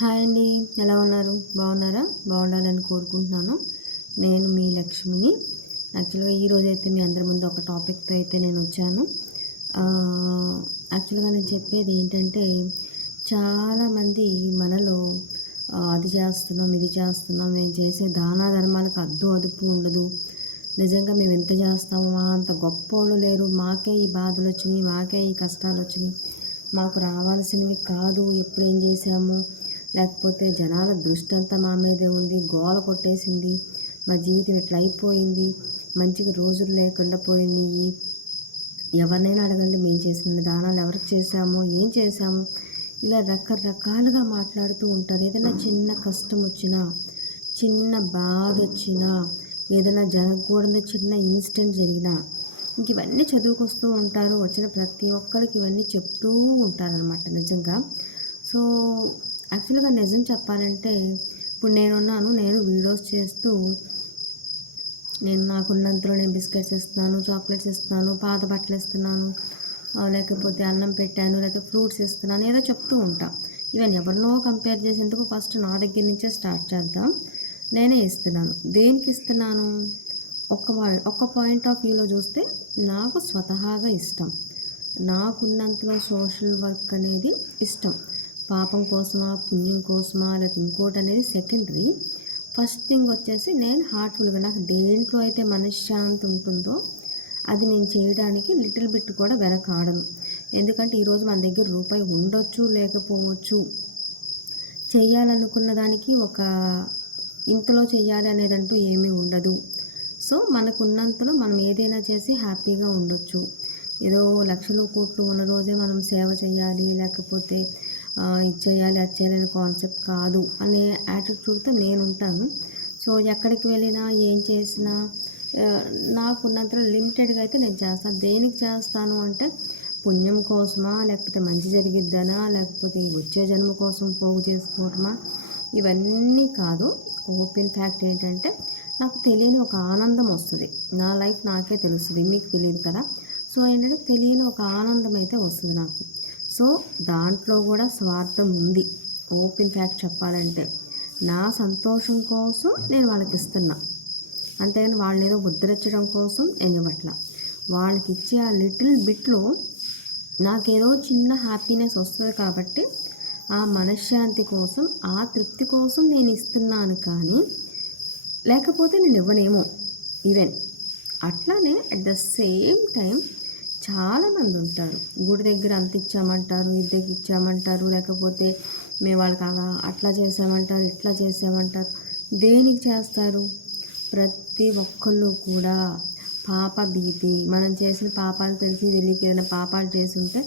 Hi అండి. ఎలా ఉన్నారు? బాగున్నారా? బాగుండాలని కోరుకుంటున్నాను. నేను మీ లక్ష్మిని. యాక్చువల్‌గా ఈరోజైతే మీ అందరి ముందు ఒక టాపిక్‌తో అయితే నేను వచ్చాను. యాక్చువల్‌గా నేను చెప్పేది ఏంటంటే, చాలామంది మనలో అది చేస్తున్నాం, ఇది చేస్తున్నాం, మేము చేసే దాన ధర్మాలకు అద్దు అదుపు ఉండదు. నిజంగా మేము ఎంత చేస్తామో అంత గొప్పోళ్ళు లేరు. మాకే ఈ బాధలొచ్చినాయి, మాకే ఈ కష్టాలొచ్చినాయి, మాకు రావాల్సినవి కాదు, ఎప్పుడేం చేశాము, లేకపోతే జనాల దృష్టి అంతా మా మీదే ఉంది, గోల కొట్టేసింది, మా జీవితం ఇట్లా అయిపోయింది, మంచిగా రోజులు లేకుండా పోయినాయి, ఎవరినైనా అడగండి మేము చేసిన దానాలు ఎవరికి చేశామో, ఏం చేశామో, ఇలా రకరకాలుగా మాట్లాడుతూ ఉంటారు. ఏదైనా చిన్న కష్టం వచ్చినా, చిన్న బాధ వచ్చినా, ఏదైనా జరగకూడని చిన్న ఇన్సిడెంట్ జరిగినా ఇంక ఇవన్నీ చదువుకొస్తూ ఉంటారు. వచ్చిన ప్రతి ఒక్కరికి ఇవన్నీ చెప్తూ ఉంటారనమాట నిజంగా. సో యాక్చువల్‌గా నిజం చెప్పాలంటే, ఇప్పుడు నేను వీడియోస్ చేస్తూ నాకున్నంతలో నేను బిస్కెట్స్ ఇస్తున్నాను, చాక్లెట్స్ ఇస్తున్నాను, పాత బట్టలు ఇస్తున్నాను, లేకపోతే అన్నం పెట్టాను, లేకపోతే ఫ్రూట్స్ ఇస్తున్నాను, ఏదో చెప్తూ ఉంటా. ఈవెన్ ఎవరినో కంపేర్ చేసేందుకు ఫస్ట్ నా దగ్గర నుంచే స్టార్ట్ చేద్దాం. నేనే ఇస్తున్నాను. దేనికి ఇస్తున్నాను? ఒక్క పాయింట్ ఆఫ్ వ్యూలో చూస్తే నాకు స్వతహాగా ఇష్టం. నాకున్నంతలో సోషల్ వర్క్ అనేది ఇష్టం. పాపం కోసమా, పుణ్యం కోసమా, లేకపోతే ఇంకోటి అనేది సెకండరీ. ఫస్ట్ థింగ్ వచ్చేసి నేను హార్ట్ఫుల్గా నాకు దేంట్లో అయితే మనశ్శాంతి ఉంటుందో అది నేను చేయడానికి లిటిల్ బిట్ కూడా వెనకాడను. ఎందుకంటే ఈరోజు మన దగ్గర రూపాయి ఉండొచ్చు, లేకపోవచ్చు. చేయాలనుకున్న దానికి ఒక ఇంతలో చేయాలి అనేదంటూ ఏమీ ఉండదు. సో మనకున్నంతలో మనం ఏదైనా చేసి హ్యాపీగా ఉండొచ్చు. ఏదో లక్షలు కోట్లు ఉన్న రోజే మనం సేవ చేయాలి, లేకపోతే ఇది చేయాలి, అది చేయాలి అనే కాన్సెప్ట్ కాదు అనే యాటిట్యూడ్తో నేను ఉంటాను. సో ఎక్కడికి వెళ్ళినా ఏం చేసినా నాకున్నంతలో లిమిటెడ్గా అయితే నేను చేస్తాను. దేనికి చేస్తాను అంటే, పుణ్యం కోసమా, లేకపోతే మంచి జరిగిద్దనా, లేకపోతే వచ్చే జన్మ కోసం పోగు చేసుకోవటమా, ఇవన్నీ కాదు. ఓపెన్ ఫ్యాక్ట్ ఏంటంటే, నాకు తెలియని ఒక ఆనందం వస్తుంది. నా లైఫ్ నాకే తెలుస్తుంది, మీకు తెలియదు కదా. సో ఏంటంటే తెలియని ఒక ఆనందం అయితే వస్తుంది నాకు. సో దాంట్లో కూడా స్వార్థం ఉంది. ఓపెన్ ఫ్యాక్ట్ చెప్పాలంటే, నా సంతోషం కోసం నేను వాళ్ళకి ఇస్తున్నా, అంతేగాని వాళ్ళని ఏదో ముద్రించడం కోసం నేను ఇవ్వట్లా. వాళ్ళకి ఇచ్చే ఆ లిటిల్ బిట్లో నాకేదో చిన్న హ్యాపీనెస్ వస్తుంది కాబట్టి ఆ మనశ్శాంతి కోసం, ఆ తృప్తి కోసం నేను ఇస్తున్నాను. కానీ లేకపోతే నేను ఇవ్వనేమో. ఈవెన్ అట్లానే అట్ ద సేమ్ టైం చాలామంది ఉంటారు, గుడి దగ్గర అంత ఇచ్చామంటారు, ఇది దగ్గర ఇచ్చామంటారు, లేకపోతే మేము వాళ్ళకి అలా అట్లా చేసామంటారు, ఇట్లా చేసామంటారు. దేనికి చేస్తారు? ప్రతి ఒక్కళ్ళు కూడా పాప భీతి, మనం చేసిన పాపాలు తెలిసి తెలియక ఏదైనా పాపాలు చేసి ఉంటే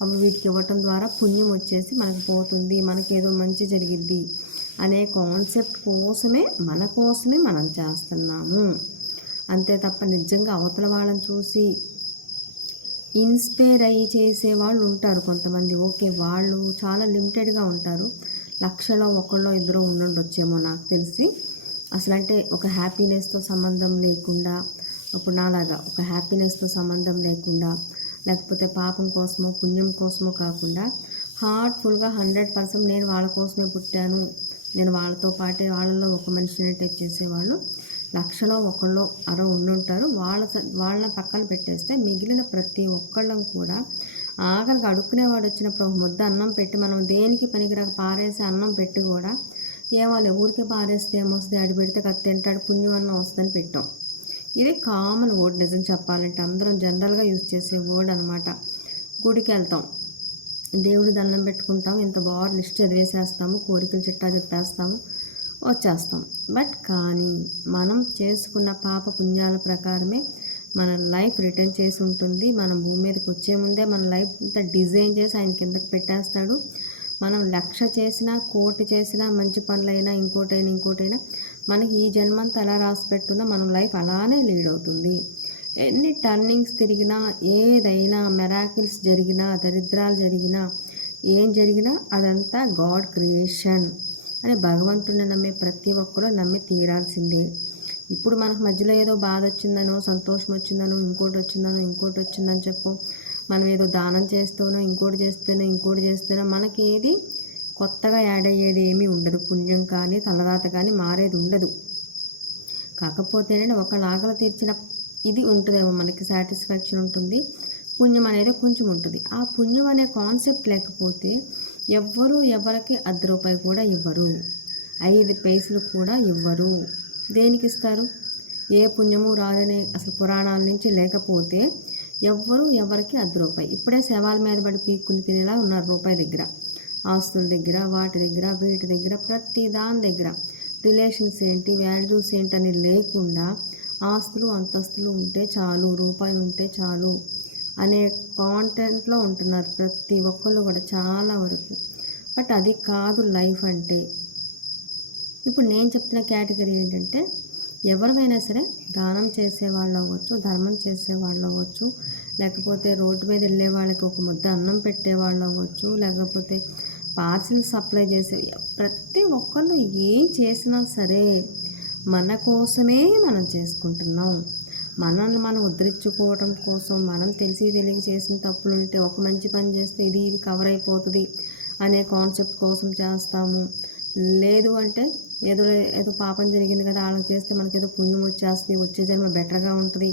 అప్పుడు వీటికి ఇవ్వటం ద్వారా పుణ్యం వచ్చేసి మనకు పోతుంది, మనకేదో మంచి జరిగిద్ది అనే కాన్సెప్ట్ కోసమే, మన కోసమే మనం చేస్తున్నాము. అంతే తప్ప నిజంగా అవతల వాళ్ళని చూసి ఇన్స్పైర్ అయ్యి చేసేవాళ్ళు ఉంటారు కొంతమంది. ఓకే, వాళ్ళు చాలా లిమిటెడ్గా ఉంటారు. లక్షలో ఒకళ్ళో ఇద్దరో ఉండుండొచ్చేమో నాకు తెలిసి. అసలు అంటే ఒక హ్యాపీనెస్తో సంబంధం లేకుండా, ఇప్పుడు నాలాగా ఒక హ్యాపీనెస్తో సంబంధం లేకుండా, లేకపోతే పాపం కోసమో పుణ్యం కోసమో కాకుండా హార్ట్ఫుల్గా 100% నేను వాళ్ళ కోసమే పుట్టాను, నేను వాళ్ళతో పాటే వాళ్ళలో ఒక మనిషిని టైప్ చేసేవాళ్ళు లక్షలో ఒకళ్ళు అరో ఉండుంటారు. వాళ్ళ పక్కన పెట్టేస్తే మిగిలిన ప్రతి ఒక్కళ్ళం కూడా ఆఖరికి అడుక్కునేవాడు వచ్చినప్పుడు ఒక ముద్ద అన్నం పెట్టి, మనం దేనికి పనికిరాక పారేసి అన్నం పెట్టి కూడా ఏమోలే ఊరికే పారేస్తే ఏమొస్తుంది, అడి పెడితే కత్తి తింటాడు, పుణ్యం అన్నం వస్తుందని పెట్టాం. ఇది కామన్ వర్డ్ నిజం చెప్పాలంటే, అందరం జనరల్గా యూజ్ చేసే వర్డ్ అనమాట. గుడికి వెళ్తాం, దేవుడి దండం పెట్టుకుంటాం, ఇంత బాగా లిస్ట్ చదివేసేస్తాము, కోరికలు చిట్టా చెప్పేస్తాము, వచ్చేస్తాం. బట్ కానీ మనం చేసుకున్న పాప పుణ్యాల ప్రకారమే మన లైఫ్ రిటర్న్ చేసి ఉంటుంది. మనం భూమి మీదకి వచ్చే ముందే మన లైఫ్ అంతా డిజైన్ చేసి ఆయన కిందకి పెట్టేస్తాడు. మనం 1,00,000 చేసినా, 1,00,00,000 చేసినా, మంచి పనులైనా, ఇంకోటైనా మనకి ఈ జన్మంతా ఎలా రాసి పెట్టుందో మన లైఫ్ అలానే లీడ్ అవుతుంది. ఎన్ని టర్నింగ్స్ తిరిగినా, ఏదైనా మెరాకిల్స్ జరిగినా, దరిద్రాలు జరిగినా, ఏం జరిగినా అదంతా గాడ్ క్రియేషన్ అని భగవంతుడిని నమ్మే ప్రతి ఒక్కరూ నమ్మి తీరాల్సిందే. ఇప్పుడు మనకు మధ్యలో ఏదో బాధ వచ్చిందనో, సంతోషం వచ్చిందనో, ఇంకోటి వచ్చిందని చెప్పు మనం ఏదో దానం చేస్తూనో, ఇంకోటి చేస్తూనో మనకేది కొత్తగా యాడ్ అయ్యేది ఏమీ ఉండదు. పుణ్యం కానీ తలరాత కానీ మారేది ఉండదు. కాకపోతే ఏంటంటే ఒకళ్ళ ఆకలి తీర్చిన ఇది ఉంటుందేమో, మనకి సాటిస్ఫాక్షన్ ఉంటుంది. పుణ్యం అనేది కొంచెం ఉంటుంది. ఆ పుణ్యం అనే కాన్సెప్ట్ లేకపోతే ఎవ్వరూ ఎవరికి రూ. 10 కూడా ఇవ్వరు, 5 పైసలు కూడా ఇవ్వరు. దేనికి ఇస్తారు? ఏ పుణ్యము రాదనే అసలు పురాణాల నుంచి లేకపోతే ఎవ్వరూ ఎవరికి రూ. 10. ఇప్పుడే శవాల మీద పడి పీక్కుని తినేలా ఉన్నారు రూపాయి దగ్గర. ఆస్తుల దగ్గర, వాటి దగ్గర, వీటి దగ్గర, ప్రతి దాని దగ్గర రిలేషన్స్ ఏంటి, వాల్యూస్ ఏంటని లేకుండా ఆస్తులు అంతస్తులు ఉంటే చాలు, రూపాయి ఉంటే చాలు అనే కాంటెంట్లో ఉంటున్నారు ప్రతి ఒక్కళ్ళు కూడా చాలా వరకు. బట్ అది కాదు లైఫ్ అంటే. ఇప్పుడు నేను చెప్తున్న కేటగిరీ ఏంటంటే, ఎవరిమైనా సరే దానం చేసేవాళ్ళు అవ్వచ్చు, ధర్మం చేసేవాళ్ళు అవ్వచ్చు, లేకపోతే రోడ్డు మీద వెళ్ళే వాళ్ళకి ఒక ముద్ద అన్నం పెట్టేవాళ్ళు అవ్వచ్చు, లేకపోతే పార్సిల్ సప్లై చేసే ప్రతి ఒక్కళ్ళు ఏం చేసినా సరే మన కోసమే మనం చేసుకుంటున్నాం. మనల్ని మనం ఉద్ధరించుకోవడం కోసం, మనం తెలిసి తెలియక చేసిన తప్పులు ఉంటే ఒక మంచి పని చేస్తే ఇది కవర్ అయిపోతుంది అనే కాన్సెప్ట్ కోసం చేస్తాము. లేదు అంటే ఏదో ఏదో పాపం జరిగింది కదా, వాళ్ళకి చేస్తే మనకి ఏదో పుణ్యం వచ్చేస్తుంది, వచ్చే జన్మ బెటర్గా ఉంటుంది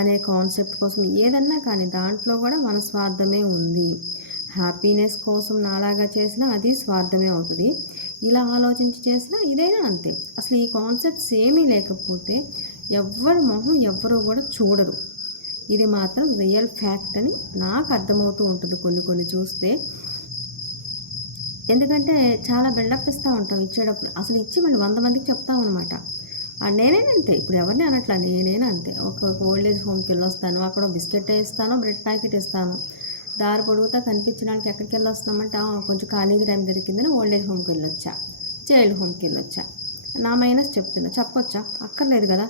అనే కాన్సెప్ట్ కోసం ఏదన్నా కానీ దాంట్లో కూడా మన స్వార్థమే ఉంది. హ్యాపీనెస్ కోసం నాలాగా చేసినా అది స్వార్థమే అవుతుంది. ఇలా ఆలోచించి చేసినా ఇదైనా అంతే. అసలు ఈ కాన్సెప్ట్స్ ఏమీ లేకపోతే ఎవ్వరి మొహం ఎవ్వరూ కూడా చూడరు. ఇది మాత్రం రియల్ ఫ్యాక్ట్ అని నాకు అర్థమవుతూ ఉంటుంది కొన్ని చూస్తే. ఎందుకంటే చాలా బిల్డప్ ఇస్తూ ఉంటాం ఇచ్చేటప్పుడు. అసలు ఇచ్చి మళ్ళీ 100 మందికి చెప్తామన్నమాట. నేనైనా అంతే, ఇప్పుడు ఎవరిని అనట్లా, నేనైనా అంతే. ఒక ఓల్డేజ్ హోమ్కి వెళ్ళొస్తాను, అక్కడ బిస్కెట్ ఇస్తాను, బ్రెడ్ ప్యాకెట్ ఇస్తాను. దారి పొడుగుతా కనిపించిన వాళ్ళకి ఎక్కడికి వెళ్ళొస్తున్నామంటే కొంచెం ఖాళీ టైం దొరికిందని ఓల్డేజ్ హోమ్కి వెళ్ళొచ్చా, చైల్డ్ హోమ్కి వెళ్ళొచ్చా, నా మైనస్ చెప్తున్నా. చెప్పొచ్చా? అక్కర్లేదు కదా.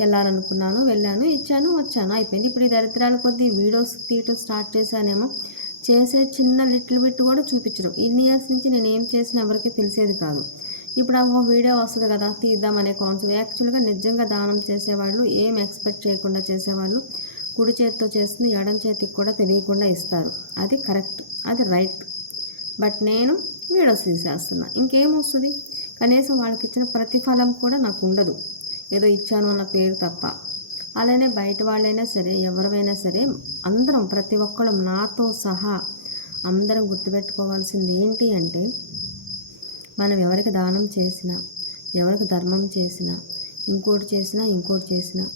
వెళ్ళాలనుకున్నాను, వెళ్ళాను, ఇచ్చాను, వచ్చాను, అయిపోయింది. ఇప్పుడు ఈ దరిద్రాల కొద్దీ వీడియోస్ తీయటం స్టార్ట్ చేశానేమో, చేసే చిన్న లిటిల్ బిట్ కూడా చూపించడం. ఇన్ని ఇయర్స్ నుంచి నేను ఏం చేసినా ఎవరికి తెలిసేది కాదు. ఇప్పుడు ఆ వీడియో వస్తుంది కదా తీద్దామనే కాన్సెప్ట్. యాక్చువల్గా నిజంగా దానం చేసేవాళ్ళు, ఏం ఎక్స్పెక్ట్ చేయకుండా చేసేవాళ్ళు కుడి చేతితో చేస్తుంది ఎడం చేతికి కూడా తెలియకుండా ఇస్తారు. అది కరెక్ట్, అది రైట్. బట్ నేను వీడియోస్ తీసేస్తున్నా, ఇంకేమొస్తుంది? కనీసం వాళ్ళకి ఇచ్చిన ప్రతిఫలం కూడా నాకు ఉండదు, ఏదో ఇచ్చాను అన్న పేరు తప్ప. అలానే బయట వాళ్ళైనా సరే, ఎవరైనా సరే, అందరం ప్రతి ఒక్కళ్ళం నాతో సహా అందరం గుర్తుపెట్టుకోవాల్సింది ఏంటి అంటే, మనం ఎవరికి దానం చేసినా, ఎవరికి ధర్మం చేసినా, ఇంకోటి చేసినా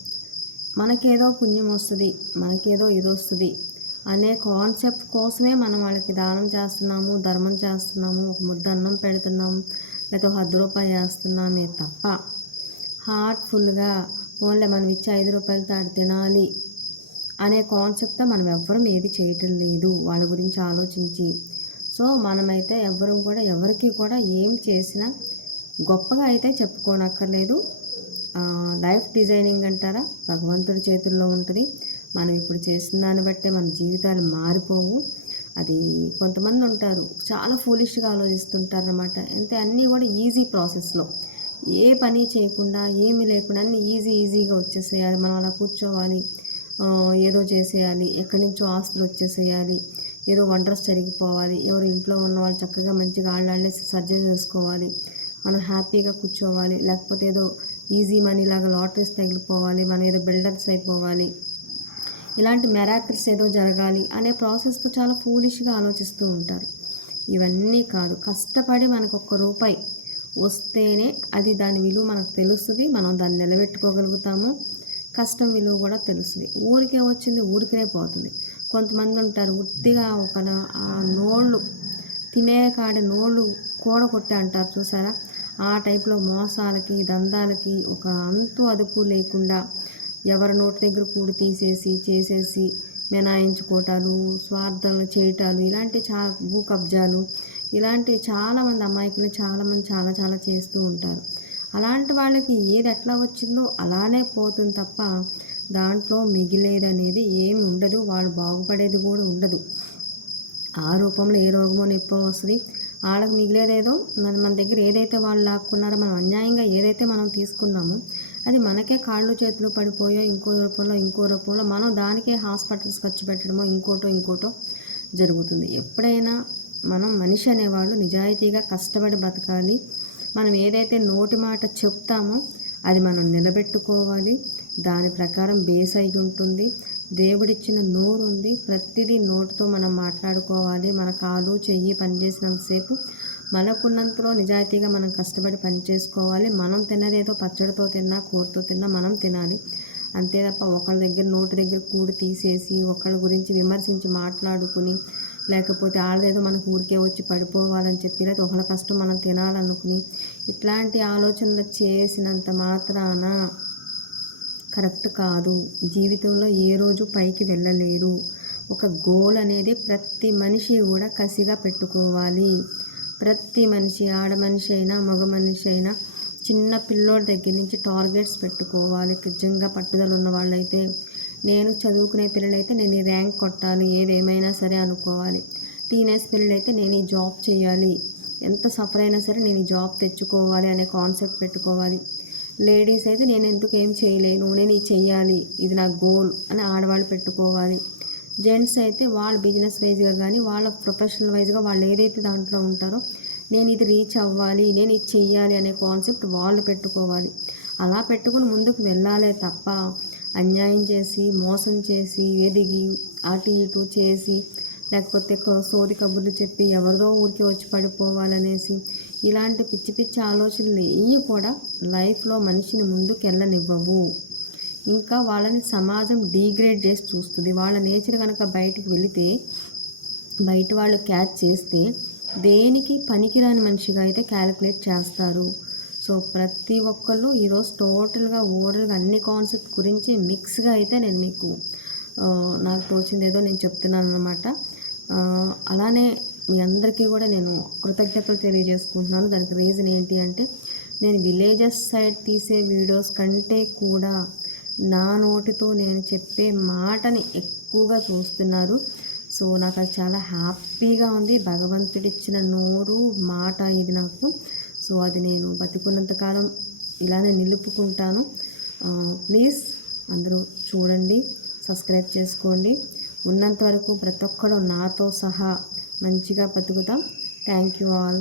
మనకేదో పుణ్యం వస్తుంది, మనకేదో ఇది వస్తుంది అనే కాన్సెప్ట్ కోసమే మనం వాళ్ళకి దానం చేస్తున్నాము, ధర్మం చేస్తున్నాము, ఒక ముద్ద అన్నం పెడుతున్నాము, లేకపోతే రూ. 10 వేస్తున్నామే తప్ప హార్ట్ఫుల్గా ఓన్లీ మనం ఇచ్చే రూ. 5 తాడు తినాలి అనే కాన్సెప్ట్తో మనం ఎవ్వరం ఏది చేయటం లేదు వాళ్ళ గురించి ఆలోచించి. సో మనమైతే ఎవ్వరం కూడా ఎవరికి కూడా ఏం చేసినా గొప్పగా అయితే చెప్పుకోనక్కర్లేదు. లైఫ్ డిజైనింగ్ అంటారా, భగవంతుడి చేతుల్లో ఉంటుంది. మనం ఇప్పుడు చేసిన దాన్ని బట్టే మన జీవితాలు మారిపోవు. అది కొంతమంది ఉంటారు చాలా ఫూలిష్గా ఆలోచిస్తుంటారు అన్నమాట. అంతే, అన్నీ కూడా ఈజీ ప్రాసెస్లో, ఏ పని చేయకుండా ఏమీ లేకుండా అన్నీ ఈజీగా వచ్చేసేయాలి, మనం అలా కూర్చోవాలి, ఏదో చేసేయాలి, ఎక్కడి నుంచో ఆస్తులు వచ్చేసేయాలి, ఏదో వండర్స్ జరిగిపోవాలి, ఎవరు ఇంట్లో ఉన్న వాళ్ళు చక్కగా మంచిగా ఆళ్ళే సర్జరీ చేసుకోవాలి, మనం హ్యాపీగా కూర్చోవాలి, లేకపోతే ఏదో ఈజీ మనీ లాగా లాటరీస్ తగిలిపోవాలి, మనం ఏదో బిల్డర్స్ అయిపోవాలి, ఇలాంటి మెరాకిల్స్ ఏదో జరగాలి అనే ప్రాసెస్తో చాలా ఫూలిష్గా ఆలోచిస్తూ ఉంటారు. ఇవన్నీ కాదు, కష్టపడి మనకు ₹1 వస్తేనే అది దాని విలువ మనకు తెలుస్తుంది, మనం దాన్ని నిలబెట్టుకోగలుగుతాము, కష్టం విలువ కూడా తెలుస్తుంది. ఊరికే వచ్చింది ఊరికే పోతుంది. కొంతమంది ఉంటారు ఉత్తిగా ఒక నోళ్ళు తినే కాడ నోళ్ళు కూడగొట్టే అంటారు చూసారా, ఆ టైప్లో మోసాలకి దందాలకి ఒక అంతు అదుపు లేకుండా ఎవరి నోటి దగ్గర కూడి చేసేసి మినాయించుకోవటాలు, స్వార్థాలు చేయటాలు, ఇలాంటి భూ కబ్జాలు, ఇలాంటివి చాలామంది అమాయకులు చాలామంది చాలా చేస్తూ ఉంటారు. అలాంటి వాళ్ళకి ఏది ఎట్లా వచ్చిందో అలానే పోతుంది తప్ప దాంట్లో మిగిలేది అనేది ఏమి ఉండదు, వాళ్ళు బాగుపడేది కూడా ఉండదు. ఆ రూపంలో ఏ రోగమో నొప్పో వస్తుంది, వాళ్ళకి మిగిలేదేదో మన దగ్గర ఏదైతే వాళ్ళు లాక్కున్నారో, మనం అన్యాయంగా ఏదైతే మనం తీసుకున్నామో అది మనకే కాళ్ళు చేతులు పడిపోయో ఇంకో రూపంలో మనం దానికే హాస్పిటల్స్ ఖర్చు పెట్టడమో ఇంకోటో జరుగుతుంది. ఎప్పుడైనా మనం మనిషి అనేవాళ్ళు నిజాయితీగా కష్టపడి బతకాలి. మనం ఏదైతే నోటి మాట చెప్తామో అది మనం నిలబెట్టుకోవాలి. దాని ప్రకారం బేస్ అయి ఉంటుంది. దేవుడిచ్చిన నోరు ఉంది, ప్రతిదీ నోటితో మనం మాట్లాడుకోవాలి. మన కాలు చెయ్యి పనిచేసినంతసేపు మనకున్నంతలో నిజాయితీగా మనం కష్టపడి పని చేసుకోవాలి. మనం తిన్నదేదో పచ్చడితో తిన్నా కూరతో తిన్నా మనం తినాలి. అంతే తప్ప ఒకళ్ళ దగ్గర నోటి దగ్గర కూడు తీసేసి ఒకళ్ళ గురించి విమర్శించి మాట్లాడుకుని, లేకపోతే వాళ్ళేదో మనకు ఊరికే వచ్చి పడిపోవాలని చెప్పి, లేదా ఒకళ్ళ కష్టం మనం తినాలనుకుని ఇట్లాంటి ఆలోచనలు చేసినంత మాత్రాన కరెక్ట్ కాదు. జీవితంలో ఏ రోజు పైకి వెళ్ళలేరు. ఒక గోల్ అనేది ప్రతి మనిషి కూడా కసిగా పెట్టుకోవాలి. ప్రతి మనిషి, ఆడ మనిషి అయినా మగ మనిషి అయినా, చిన్న పిల్లోడి దగ్గర నుంచి టార్గెట్స్ పెట్టుకోవాలి. నిజంగా పట్టుదల ఉన్న వాళ్ళైతే, నేను చదువుకునే పిల్లలైతే నేను ఈ ర్యాంక్ కొట్టాలి ఏదేమైనా సరే అనుకోవాలి. టీనేజ్ పిల్లలైతే నేను ఈ జాబ్ చేయాలి, ఎంత సఫర్ అయినా సరే నేను ఈ జాబ్ తెచ్చుకోవాలి అనే కాన్సెప్ట్ పెట్టుకోవాలి. లేడీస్ అయితే నేను ఎందుకు ఏం చేయలేను, నేను ఇది చెయ్యాలి, ఇది నా గోల్ అని ఆడవాళ్ళు పెట్టుకోవాలి. జెంట్స్ అయితే వాళ్ళ బిజినెస్ వైజ్గా కానీ వాళ్ళ ప్రొఫెషనల్ వైజ్గా వాళ్ళు ఏదైతే దాంట్లో ఉంటారో నేను ఇది రీచ్ అవ్వాలి, నేను ఇది చెయ్యాలి అనే కాన్సెప్ట్ వాళ్ళు పెట్టుకోవాలి. అలా పెట్టుకుని ముందుకు వెళ్ళాలే తప్ప అన్యాయం చేసి మోసం చేసి ఎదిగి అటు ఇటు చేసి, లేకపోతే సోది కబుర్లు చెప్పి ఎవరిదో ఊరికి వచ్చి పడిపోవాలనేసి ఇలాంటి పిచ్చి పిచ్చి ఆలోచనలు ఏవి కూడా లైఫ్లో మనిషిని ముందుకు వెళ్ళనివ్వవు. ఇంకా వాళ్ళని సమాజం డీగ్రేడ్ చేసి చూస్తుంది. వాళ్ళ నేచర్ కనుక బయటికి వెళితే, బయట వాళ్ళు క్యాచ్ చేస్తే దేనికి పనికిరాని మనిషిగా అయితే క్యాలిక్యులేట్ చేస్తారు. సో ప్రతి ఒక్కళ్ళు ఈరోజు టోటల్గా ఓవరాల్గా అన్ని కాన్సెప్ట్ గురించి మిక్స్గా అయితే నేను మీకు నాకు తోచింది ఏదో నేను చెప్తున్నాను అనమాట. అలానే మీ అందరికీ కూడా నేను కృతజ్ఞతలు తెలియజేసుకుంటున్నాను. దానికి రీజన్ ఏంటి అంటే, నేను విలేజెస్ సైడ్ తీసే వీడియోస్ కంటే కూడా నా నోటితో నేను చెప్పే మాటని ఎక్కువగా చూస్తున్నారు. సో నాకు అది చాలా హ్యాపీగా ఉంది. భగవంతుడిచ్చిన నోరు మాట ఇది నాకు. సో అది నేను బతికున్నంతకాలం ఇలానే నిలుపుకుంటాను. ప్లీజ్ అందరూ చూడండి, సబ్స్క్రైబ్ చేసుకోండి. ఉన్నంత వరకు ప్రతి ఒక్కరు నాతో సహా మంచిగా బతుకుతాం. Thank you all.